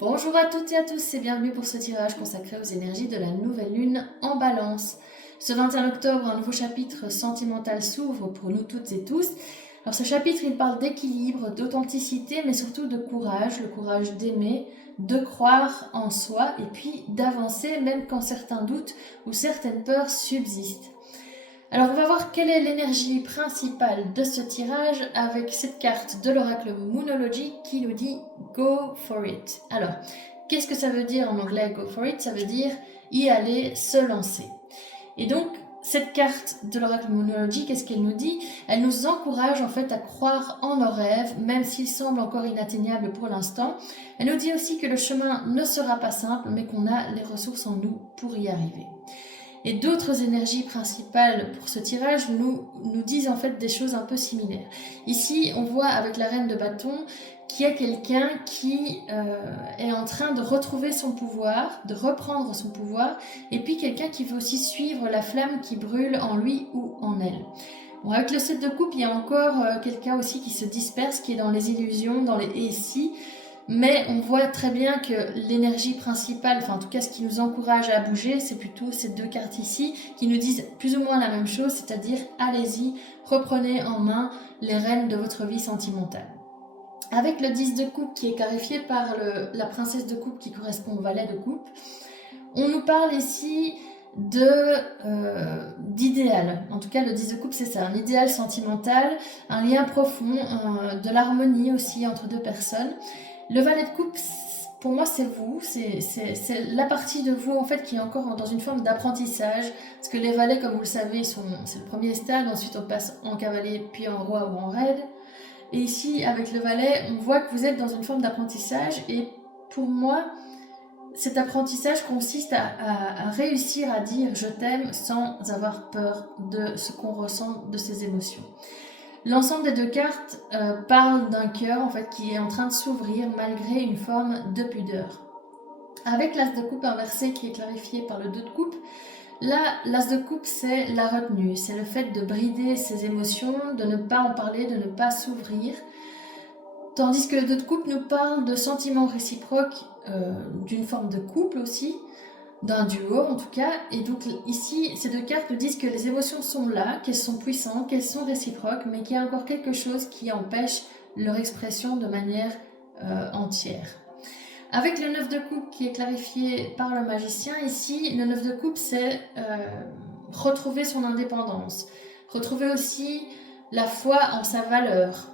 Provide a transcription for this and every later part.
Bonjour à toutes et à tous et bienvenue pour ce tirage consacré aux énergies de la nouvelle lune en balance. Ce 21 octobre, un nouveau chapitre sentimental s'ouvre pour nous toutes et tous. Alors ce chapitre, il parle d'équilibre, d'authenticité, mais surtout de courage, le courage d'aimer, de croire en soi et puis d'avancer même quand certains doutes ou certaines peurs subsistent. Alors on va voir quelle est l'énergie principale de ce tirage avec cette carte de l'oracle Moonology qui nous dit Go for it. Alors, qu'est-ce que ça veut dire en anglais Go for it? Ça veut dire y aller, se lancer. Et donc, cette carte de l'oracle Moonology, qu'est-ce qu'elle nous dit? Elle nous encourage en fait à croire en nos rêves, même s'ils semblent encore inatteignables pour l'instant. Elle nous dit aussi que le chemin ne sera pas simple, mais qu'on a les ressources en nous pour y arriver. Et d'autres énergies principales pour ce tirage nous disent en fait des choses un peu similaires. Ici, on voit avec la reine de bâton qu'il y a quelqu'un qui est en train de retrouver son pouvoir, de reprendre son pouvoir, et puis quelqu'un qui veut aussi suivre la flamme qui brûle en lui ou en elle. Bon, avec le 7 de coupe, il y a encore quelqu'un aussi qui se disperse, qui est dans les illusions, dans les et si. Mais on voit très bien que l'énergie principale, enfin en tout cas ce qui nous encourage à bouger, c'est plutôt ces deux cartes ici qui nous disent plus ou moins la même chose, c'est-à-dire allez-y, reprenez en main les rênes de votre vie sentimentale. Avec le 10 de coupe qui est clarifié par la princesse de coupe qui correspond au valet de coupe, on nous parle ici d'idéal. En tout cas, le 10 de coupe, c'est ça, un idéal sentimental, un lien profond, de l'harmonie aussi entre deux personnes. Le valet de coupe, pour moi, c'est vous, c'est la partie de vous en fait qui est encore dans une forme d'apprentissage, parce que les valets, comme vous le savez, c'est le premier stade, ensuite on passe en cavalier, puis en roi ou en raid. Et ici, avec le valet, on voit que vous êtes dans une forme d'apprentissage, et pour moi, cet apprentissage consiste à réussir à dire je t'aime sans avoir peur de ce qu'on ressent, de ses émotions. L'ensemble des deux cartes parle d'un cœur en fait, qui est en train de s'ouvrir malgré une forme de pudeur. Avec l'as de coupe inversé qui est clarifié par le 2 de coupe, là, l'as de coupe, c'est la retenue, c'est le fait de brider ses émotions, de ne pas en parler, de ne pas s'ouvrir. Tandis que le 2 de coupe nous parle de sentiments réciproques, d'une forme de couple aussi, d'un duo en tout cas, et donc ici ces deux cartes nous disent que les émotions sont là, qu'elles sont puissantes, qu'elles sont réciproques, mais qu'il y a encore quelque chose qui empêche leur expression de manière entière. Avec le 9 de coupe qui est clarifié par le magicien, ici le 9 de coupe c'est retrouver son indépendance, retrouver aussi la foi en sa valeur.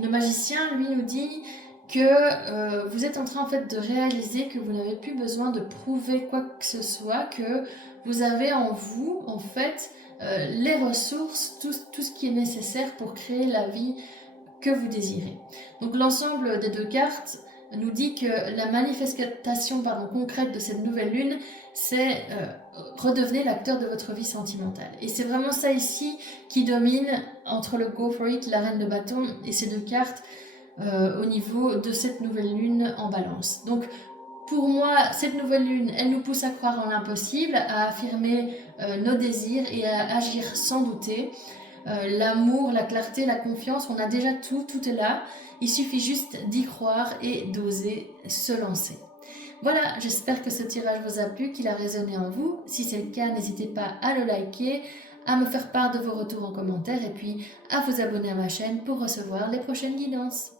Le magicien lui nous dit que vous êtes en train en fait de réaliser que vous n'avez plus besoin de prouver quoi que ce soit, que vous avez en vous en fait les ressources, tout ce qui est nécessaire pour créer la vie que vous désirez. Donc l'ensemble des deux cartes nous dit que la manifestation concrète de cette nouvelle lune, c'est redevenez l'acteur de votre vie sentimentale. Et c'est vraiment ça ici qui domine entre le Go for it, la reine de bâton et ces deux cartes au niveau de cette nouvelle lune en balance. Donc pour moi, cette nouvelle lune, elle nous pousse à croire en l'impossible, à affirmer nos désirs et à agir sans douter. L'amour, la clarté, la confiance, on a déjà tout est là. Il suffit juste d'y croire et d'oser se lancer. Voilà, j'espère que ce tirage vous a plu, qu'il a résonné en vous. Si c'est le cas, n'hésitez pas à le liker, à me faire part de vos retours en commentaire et puis à vous abonner à ma chaîne pour recevoir les prochaines guidances.